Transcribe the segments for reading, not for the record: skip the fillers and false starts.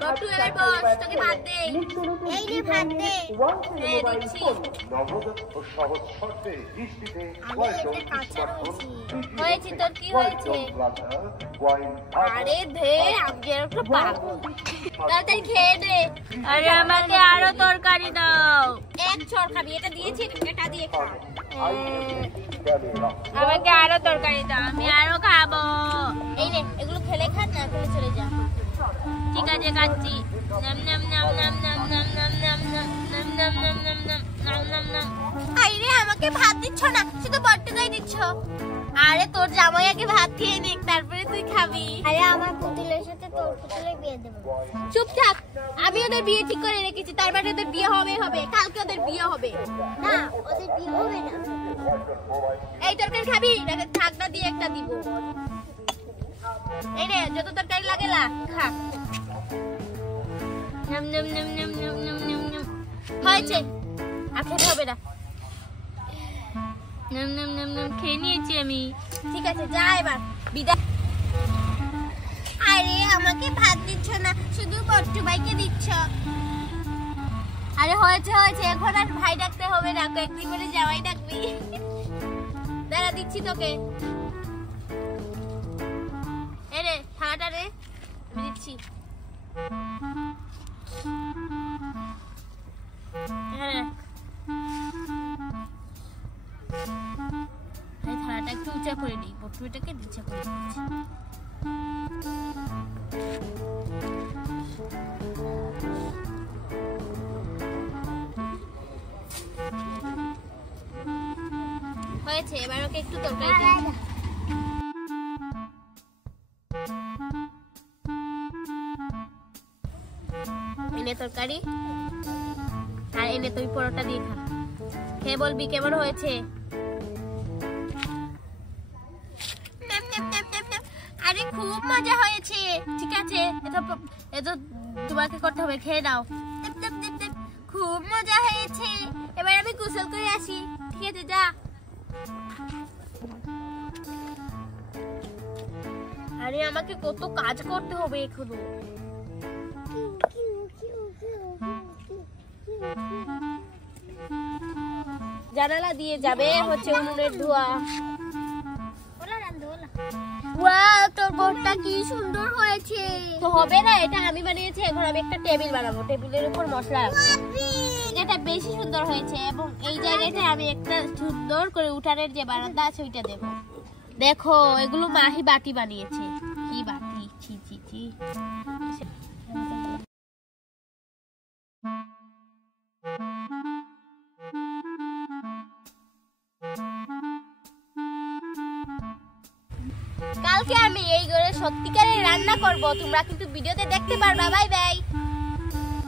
বট্টু এবার বস, তোকে ভাত দে। এই রে ভাত দে। দিচ্ছি। হয়েছে তোর কি হয়েছে? আরে ধে আজকে একটু পাগল, তাড়াতাড়ি খেয়ে দে। আরে আমাকে আরো তরকারি দাও। এক চড় খাবি, এটা দিয়েছি, এটা দিয়ে খা। আমাকে আরো তরকারি দাও, আমি আরো খাবো। এই নে, এগুলো খেলে খা, না খেলে চলে যা। ঠিক আছে খাচ্ছি। নাম নাম নাম নাম নাম নাম নাম নাম নাম নাম নাম নাম নাম নাম নাম নাম। আরে আমাকে ভাত দিচ্ছ না, শুধু বট্টুকেই দিচ্ছ। আরে তোর জামাই আগে ভাত খেয়ে নিক, তারপরে তুই খাবি। আরে আমার পুতুলের সাথে তোর পুতুলের বিয়ে দেব। চুপ থাক, আমি ওদের বিয়ে ঠিক করে রেখেছি, তার মানে ওদের বিয়ে হবে হবে, কালকে ওদের বিয়ে হবে। না, ওদের বিয়ে হবে না। এই তরকারি খাবি নাকি ঢাকনা দিয়ে একটা দিব? এই নে, যত তরকারি লাগে লা, খা। নাম নাম নাম নাম নাম নাম নাম নাম। হয়েছে, আর খেতে হবে না। নাম নাম নাম নাম, খেয়ে নিয়েছি আমি। ঠিক আছে, যা এবার বিদায়। আরে আমাকে ভাত দিচ্ছ না, শুধু বট্টু ভাইকে দিচ্ছ। আরে হয়েছে হয়েছে, এখন আর ভাই ডাকতে হবে না, কয়েকদিন পরে জামাই ডাকবি। দাঁড়া দিচ্ছি তোকে। এই রে থালাটা রে, আমি দিচ্ছি। হ্যাঁ, এই থালাটা একটু উঁচা করে দিই, বটুটাকে নিচে করে দিচ্ছি। হয়েছে, এবার ওকে একটু তরকারি দিই। এনে তরকারি, আর এনে তুই পরোটা দিয়ে খা। খেয়ে বলবি কেমন হয়েছে। আরে খুব মজা হয়েছে। ঠিক আছে, এত তোমাকে করতে হবে, খেয়ে নাও। খুব মজা হয়েছে, এবার আমি গোসল করে আসি। ঠিক আছে, যা। আরে আমাকে কত কাজ করতে হবে এখনো। জানালা দিয়ে যাবে হচ্ছে উনুনের ধোঁয়া। ওয়াও, তোর বোর্ডটা কি সুন্দর হয়েছে। তো হবে না, এটা আমি বানিয়েছি। এখন আমি একটা টেবিল বানাবো, টেবিলের উপর মশলা রাখবো। এটা বেশি সুন্দর হয়েছে, এবং এই জায়গাটা আমি একটা সুন্দর করে উঠানের যে বারান্দা আছে ওইটা দেব। দেখো, এগুলো মাহি বাটি বানিয়েছে। কি বাটি, ছি ছি ছি। কালকে আমি এই ঘরে সত্যিকারের রান্না করব, তোমরা কিন্তু ভিডিওতে দেখতে পারবা। Bye bye.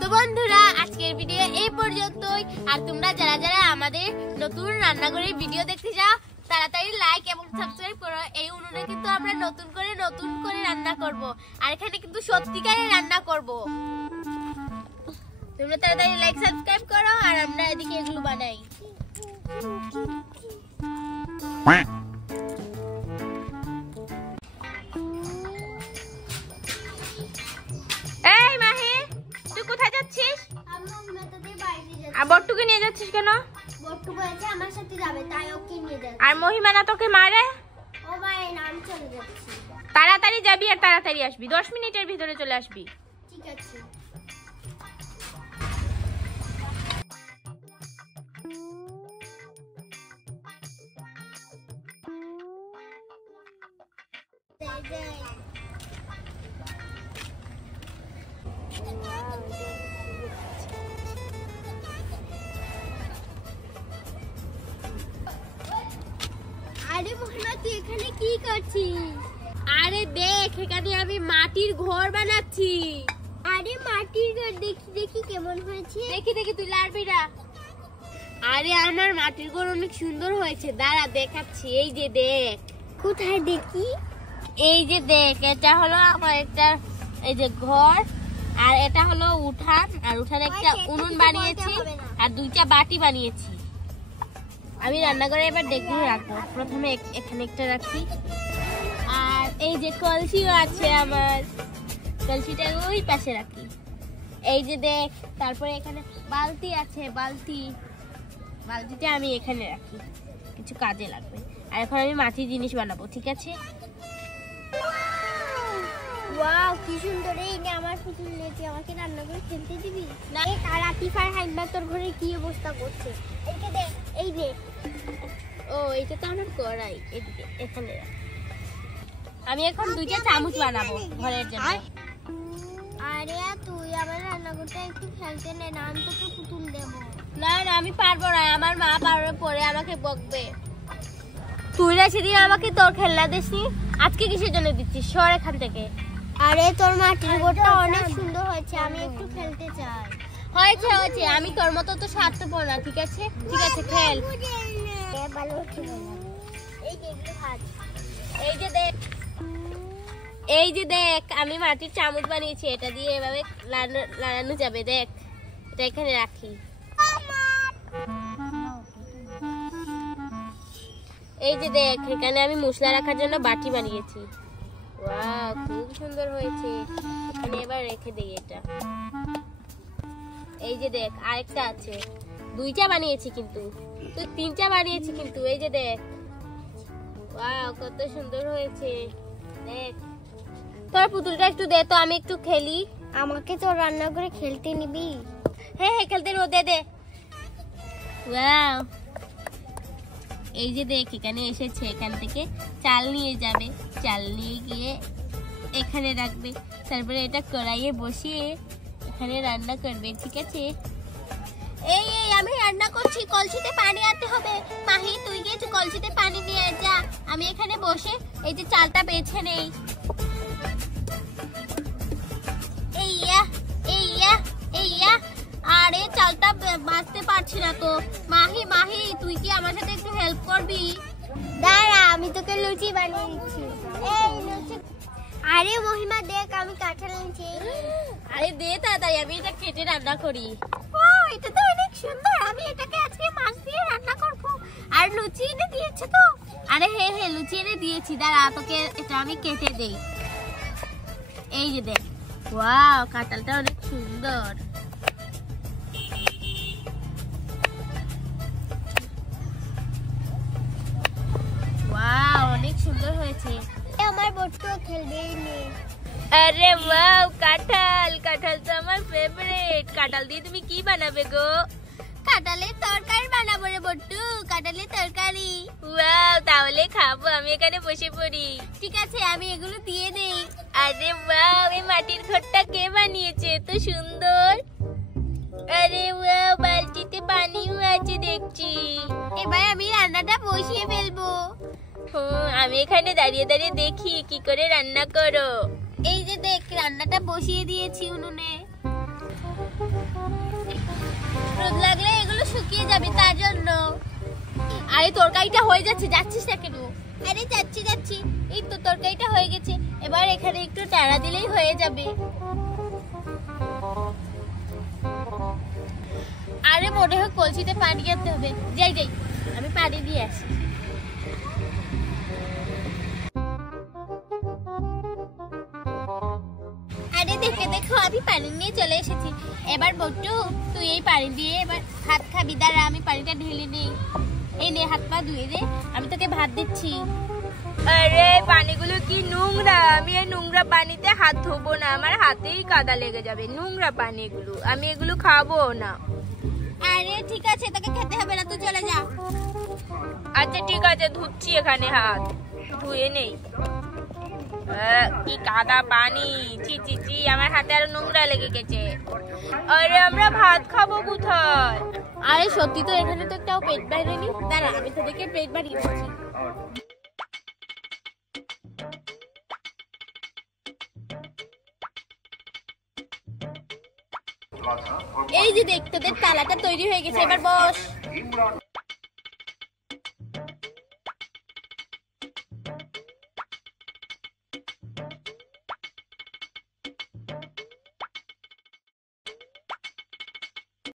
তো বন্ধুরা, আজকের ভিডিও এই পর্যন্তই। আর তোমরা যারা যারা আমাদের নতুন রান্নাঘরের ভিডিও দেখতে চাও, তাড়াতাড়ি লাইক এবং সাবস্ক্রাইব করো। এই উনুনে কিন্তু আমরা নতুন করে রান্না করব, আর এখানে কিন্তু সত্যিকারের রান্না করব। তোমরা তাড়াতাড়ি লাইক সাবস্ক্রাইব করো, আর আমরা এদিকে এগুলো বানাই। এই মাহি, তুই কোথায় যাচ্ছিস? আর বট্টুকে নিয়ে যাচ্ছিস কেন? বট্টু বলেছে আমার সাথে যাবে, তাই ওকে নিয়ে যাচ্ছি। আর মহিমানা তোকে মারে? ও মায়ের নাম চলে যাচ্ছে। তাড়াতাড়ি যাবি আর তাড়াতাড়ি আসবি, 10 মিনিটের ভিতরে চলে আসবি। ঠিক আছে। আরে মহিমা, তুই এখানে কি করছিস? আরে দেখ, এখানে আমি মাটির ঘর বানাচ্ছি। আরে মাটির ঘর দেখি দেখি কেমন হয়েছে। দেখি দেখি, তুই লাড়বি না। আরে আমার মাটির ঘর অনেক সুন্দর হয়েছে, দাঁড়া দেখাচ্ছি। এই যে দেখ। কোথায় দেখি? এই যে দেখ, এটা হলো আমার একটা এই যে ঘর। আর এটা হলো উঠান, আর উঠানে একটা উনুন বানিয়েছি আর 2টা বাটি বানিয়েছি। আমি রান্না করে এবার ডেকগুলো রাখবো। প্রথমে এখানে একটা রাখি, আর এই যে কলসিও আছে আমার, কলসিটা ওই পাশে রাখি। এই যে দেখ, তারপরে এখানে বালতি আছে, বালতিটা আমি এখানে রাখি, কিছু কাজে লাগবে। আর এখন আমি মাটির জিনিস বানাবো, ঠিক আছে? ওয়াও, কি সুন্দর! এই নে আমার পুতুল নেতি, আমাকে রান্না করে খেলতে দিবি না? আর আতিফার হাইমা তোর ঘরে কি অবস্থা করছে? এইকে দেখ, এই নে। ও, এটা তো আমার কড়াই, এদিকে এখানে রাখ। আমি এখন 2টা চামচ বানাবো ঘরের জন্য। আরে তুই আমার রান্নাঘরটা একটু খেলতে নে না, আমি তোকে পুতুল দেবো। না না, আমি পারবো না, আমার মা পারবে, পরে আমাকে বকবে। তুই না সেদিন আমাকে তোর খেলনা দিসনি, আজকে কিসের জন্য দিচ্ছিস? সর এখান থেকে। আরে তোর মাটির ঘরটা অনেক সুন্দর হয়েছে, আমি একটু খেলতে চাই। হয়েছে হয়েছে, আমি তোর মতো তো স্বার্থপর না, ঠিক আছে? ঠিক আছে, খেল। ভালো হচ্ছে না। এই যে একটু ভাত। এই যে দেখ, আমি মাটির চামচ বানিয়েছি, এটা দিয়ে এভাবে লাড়ানো যাবে। দেখ, এটা এখানে রাখি। এই যে দেখ, এখানে আমি মশলা রাখার জন্য বাটি বানিয়েছি। ওয়াও, খুব সুন্দর হয়েছে। এখানে এবার রেখে দেই এটা। এই যে দেখ, আরেকটা আছে। 2টা বানিয়েছি কিন্তু, তুই 3টা বানিয়েছি কিন্তু। এই যে দেখ, ওয়াও, কত সুন্দর হয়েছে। দেখ, তোর পুতুলটা একটু দে তো, আমি একটু খেলি। আমাকে তোর রান্না করে খেলতে নিবি? হ্যাঁ হ্যাঁ, খেলতে নেবো, দে দে। ওয়াও, এই যে দেখ, এখানে এসেছে, এখান থেকে চাল নিয়ে যাবে, চাল নিয়ে গিয়ে এখানে রাখবে, তারপরে এটা কড়াইয়ে বসিয়ে এখানে রান্না করবে, ঠিক আছে? এই এই, আমি রান্না করছি, কলসিতে পানি আনতে হবে। মাহি, তুই গিয়ে একটু কলসিতে পানি নিয়ে যা, আমি এখানে বসে এই যে চালটা বেছে নেই। আরে চালটা বাঁচতে পারছি না তো। মাহি, তুই কি আমার সাথে একটু হেল্প করবি? দাঁড়া, আমি তোকে লুচি বানিয়ে দিচ্ছি। এই লুচি। আরে মহিমা দেখ, আমি কাঁঠাল এনেছি। আরে দে তাড়াতাড়ি, আমি এটা কেটে রান্না করি। ও, এটা তো অনেক সুন্দর, আমি এটাকে আজকে মাছ দিয়ে রান্না করব। আর লুচি এনে দিয়েছে তো? আরে হ্যাঁ হ্যাঁ, লুচি এনে দিয়েছি, দাঁড়া তোকে এটা আমি কেটে দেই। এই যে দেখ, ওয়াও, কাঁঠালটা অনেক সুন্দর। ওয়াও, অনেক সুন্দর হয়েছে। আমার বট্টু খেলবে নে। আরে ওয়াও, কাঁঠাল তো আমার ফেভারিট। কাঁঠাল দিয়ে তুমি কি বানাবে গো? কাঁঠালের তরকারি বানাবো রে বট্টু, কাঁঠালের তরকারি। ওয়াও, তাহলে খাবো, আমি এখানে বসে পড়ি। ঠিক আছে, আমি এগুলো দিয়ে দেই। আরে ওয়াও, এই মাটির ঘরটা কে বানিয়েছে, এত সুন্দর। আরে ওয়াও, বালতিতে পানিও আছে দেখছি। এবার আমি রান্নাটা বসিয়ে ফেলবো। আমি এখানে দাঁড়িয়ে দাঁড়িয়ে দেখি কি করে রান্না করো। এই যে দেখ, রান্নাটা বসিয়ে দিয়েছি উনুনে। রোদ লাগলে এগুলো শুকিয়ে যাবে, তার জন্য। আরে তরকারিটা হয়ে যাচ্ছে, যাচ্ছিস না কেন? আরে যাচ্ছি। এই তো তরকারিটা হয়ে গেছে, এবার এখানে একটু টাড়া দিলেই হয়ে যাবে। আরে মনে হয় কলসিতে পানি আনতে হবে। যাই, আমি পানি দিয়ে আসি। আরে দেখো, আমি পানি নিয়ে চলে এসেছি। এবার বট্টু, তুই এই পানি দিয়ে এবার ভাত খাবি। দাঁড়া, আমি পানিটা ঢেলে নেই। এই নে, হাত পা ধুয়ে দে, আমি তোকে ভাত দিচ্ছি। আরে পানিগুলো কি নোংরা, আমি এই নোংরা পানিতে হাত ধোবো না, আমার হাতেই কাদা লেগে যাবে। নোংরা পানি এগুলো, আমি এগুলো খাবো না। আরে ঠিক আছে, তোকে খেতে হবে না, তুই চলে যা। আচ্ছা ঠিক আছে, ধুচ্ছি এখানে, হাত ধুয়ে নেই। কি কাদা পানি, চি, আমার হাতে আরো নোংরা লেগে গেছে। আরে আমরা ভাত খাবো কোথায়? আরে সত্যি তো, এখানে তো একটাও পেট বাইরেনি। দাঁড়া, আমি তোদেরকে পেট বানিয়ে দিচ্ছি। এই যে দেখ, তোদের তালাটা তৈরি হয়ে গেছে, এবার বস।